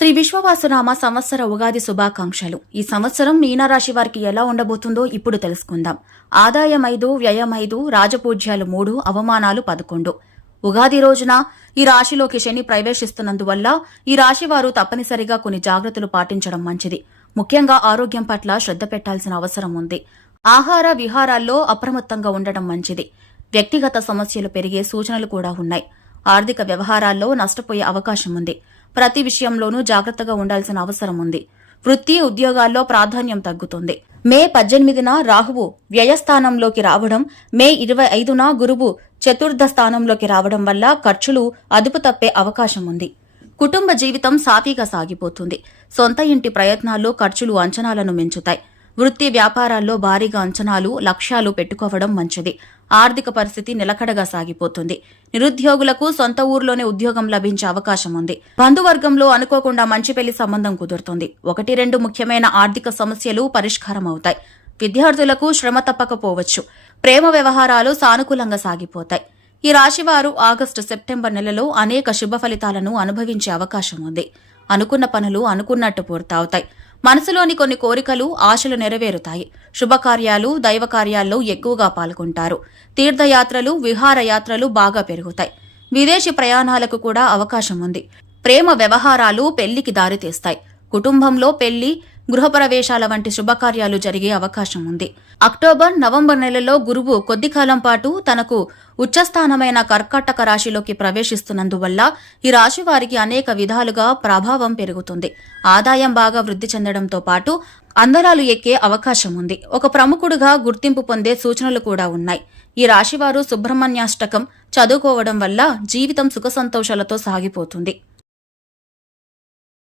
శ్రీ విశ్వవాసునామ సంవత్సర ఉగాది శుభాకాంక్షలు. ఈ సంవత్సరం మీనరాశి వారికి ఎలా ఉండబోతుందో ఇప్పుడు తెలుసుకుందాం. ఆదాయం ఐదు వ్యయం ఐదు రాజపూజ్యాలు మూడు అవమానాలు పదకొండు. ఉగాది రోజున ఈ రాశిలోకి శని ప్రవేశిస్తున్నందువల్ల ఈ రాశి వారు తప్పనిసరిగా కొన్ని జాగ్రత్తలు పాటించడం మంచిది. ముఖ్యంగా ఆరోగ్యం పట్ల శ్రద్ధ పెట్టాల్సిన అవసరం ఉంది. ఆహార విహారాల్లో అప్రమత్తంగా ఉండడం మంచిది. వ్యక్తిగత సమస్యలు పెరిగే సూచనలు కూడా ఉన్నాయి. ఆర్థిక వ్యవహారాల్లో నష్టపోయే అవకాశం ఉంది. ప్రతి విషయంలోనూ జాగ్రత్తగా ఉండాల్సిన అవసరం ఉంది. వృత్తి ఉద్యోగాల్లో ప్రాధాన్యం తగ్గుతుంది. మే పద్దెనిమిదిన రాహువు వ్యయస్థానంలోకి రావడం మే ఇరవై ఐదున గురువు చతుర్థ స్థానంలోకి రావడం వల్ల ఖర్చులు అదుపు తప్పే అవకాశం ఉంది. కుటుంబ జీవితం సాఫీగా సాగిపోతుంది. సొంత ఇంటి ప్రయత్నాల్లో ఖర్చులు అంచనాలను మించుతాయి. వృత్తి వ్యాపారాల్లో భారీగా అంచనాలు లక్ష్యాలు పెట్టుకోవడం మంచిది. ఆర్థిక పరిస్థితి నిలకడగా సాగిపోతుంది. నిరుద్యోగులకు సొంత ఊర్లోనే ఉద్యోగం లభించే అవకాశం ఉంది. బంధువర్గంలో అనుకోకుండా మంచి పెళ్ళి సంబంధం కుదురుతుంది. ఒకటి రెండు ముఖ్యమైన ఆర్థిక సమస్యలు పరిష్కారం అవుతాయి. విద్యార్థులకు శ్రమ తప్పకపోవచ్చు. ప్రేమ వ్యవహారాలు సానుకూలంగా సాగిపోతాయి. ఈ రాశివారు ఆగస్టు సెప్టెంబర్ నెలలో అనేక శుభ ఫలితాలను అనుభవించే అవకాశం ఉంది. అనుకున్న పనులు అనుకున్నట్టు పూర్తవుతాయి. మనసులోని కొన్ని కోరికలు ఆశలు నెరవేరుతాయి. శుభకార్యాలు దైవకార్యాల్లో ఎక్కువగా పాల్గొంటారు. తీర్థయాత్రలు విహారయాత్రలు బాగా పెరుగుతాయి. విదేశీ ప్రయాణాలకు కూడా అవకాశం ఉంది. ప్రేమ వ్యవహారాలు పెళ్ళికి దారితీస్తాయి. కుటుంబంలో పెళ్ళి గృహప్రవేశాల వంటి శుభకార్యాలు జరిగే అవకాశం ఉంది. అక్టోబర్ నవంబర్ నెలలో గురువు కొద్ది కాలం పాటు తనకు ఉచ్చస్థానమైన కర్కాటక రాశిలోకి ప్రవేశిస్తున్నందువల్ల ఈ రాశి వారికి అనేక విధాలుగా ప్రభావం పెరుగుతుంది. ఆదాయం బాగా వృద్ధి చెందడంతో పాటు అందరాలు ఎక్కే అవకాశం ఉంది. ఒక ప్రముఖుడుగా గుర్తింపు పొందే సూచనలు కూడా ఉన్నాయి. ఈ రాశివారు సుబ్రహ్మణ్యాష్టకం చదువుకోవడం వల్ల జీవితం సుఖ సంతోషాలతో సాగిపోతుంది.